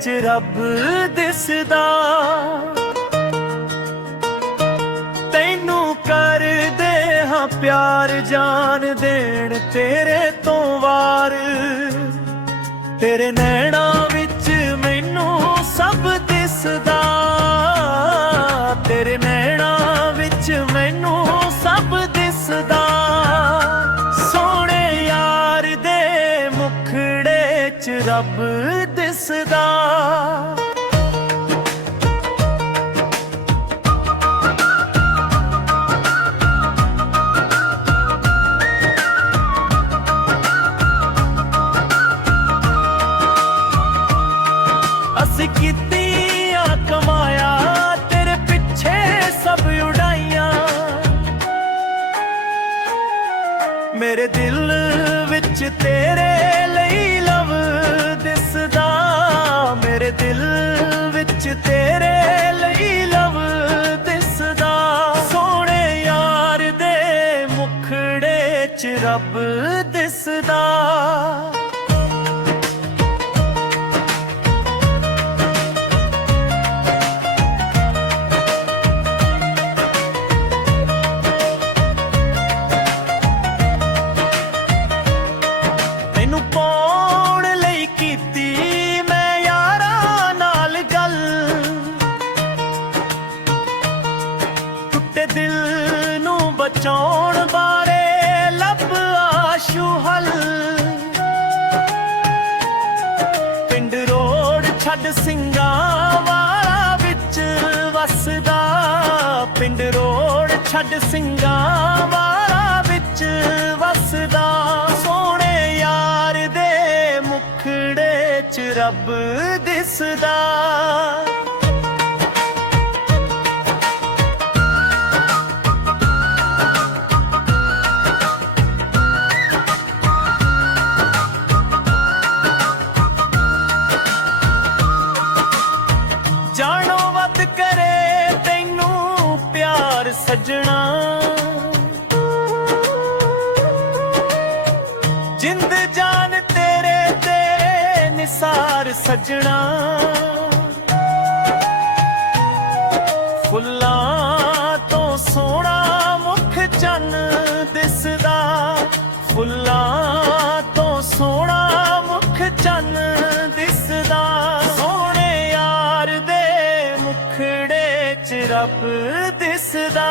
ਚ ਰੱਬ ਦਿਸਦਾ। ਤੈਨੂੰ ਕਰਦੇ ਹਾਂ ਪਿਆਰ ਜਾਨ ਦੇਣ ਤੇਰੇ ਤੋਂ ਵਾਰ। ਤੇਰੇ ਨੈਣਾ ਵਿੱਚ ਮੈਨੂੰ ਸਭ ਦਿਸਦਾ। ਤੇਰੇ ਨੈਣਾ ਵਿੱਚ ਮੈਨੂੰ ਸਭ ਦਿਸਦਾ। ਸੋਹਣੇ ਯਾਰ ਦੇ ਮੁਖੜੇ 'ਚ ਰੱਬ ਦਿਸਦਾ ਅਸੀਂ ਕੀਤੀਆਂ ਕਮਾਇਆ ਤੇਰੇ ਪਿੱਛੇ ਸਭ ਉਡਾਈਆਂ। ਮੇਰੇ ਦਿਲ ਵਿੱਚ ਤੇਰੇ ਲਈ ਲਵ ਮੇਰੇ ਦਿਲ ਵਿੱਚ ਤੇਰੇ ਲਈ ਲਵ ਦਿਸਦਾ। ਸੋਹਣੇ ਯਾਰ ਦੇ ਮੁਖੜੇ 'ਚ ਰੱਬ ਦਿਸਦਾ। ਤੈਨੂੰ ਟੁੱਟੇ ਦਿਲ ਨੂੰ ਬਚਾਉਣ ਬਾਰੇ ਲੱਭ ਆਸ਼ੂ ਹੱਲ। ਪਿੰਡ ਰੋਡ ਛੱਡ ਸਿੰਘਾਂ ਵਾਲਾ ਵਿੱਚ ਵਸਦਾ। ਪਿੰਡ ਰੋਡ ਛੱਡ ਸਿੰਘਾਂ ਵਾਲਾ ਵਿੱਚ ਵਸਦਾ। ਸੋਹਣੇ ਯਾਰ ਦੇ ਮੁਖੜੇ 'ਚ ਰੱਬ ਦਿਸਦਾ। ਜਾਣੋ ਵੱਧ ਕਰੇ ਤੈਨੂੰ ਪਿਆਰ ਸਜਣਾ। ਜਿੰਦ ਜਾਨ ਤੇਰੇ ਤੇ ਨਿਸਾਰ ਸਜਣਾ। ਰੱਬ ਦਿਸਦਾ।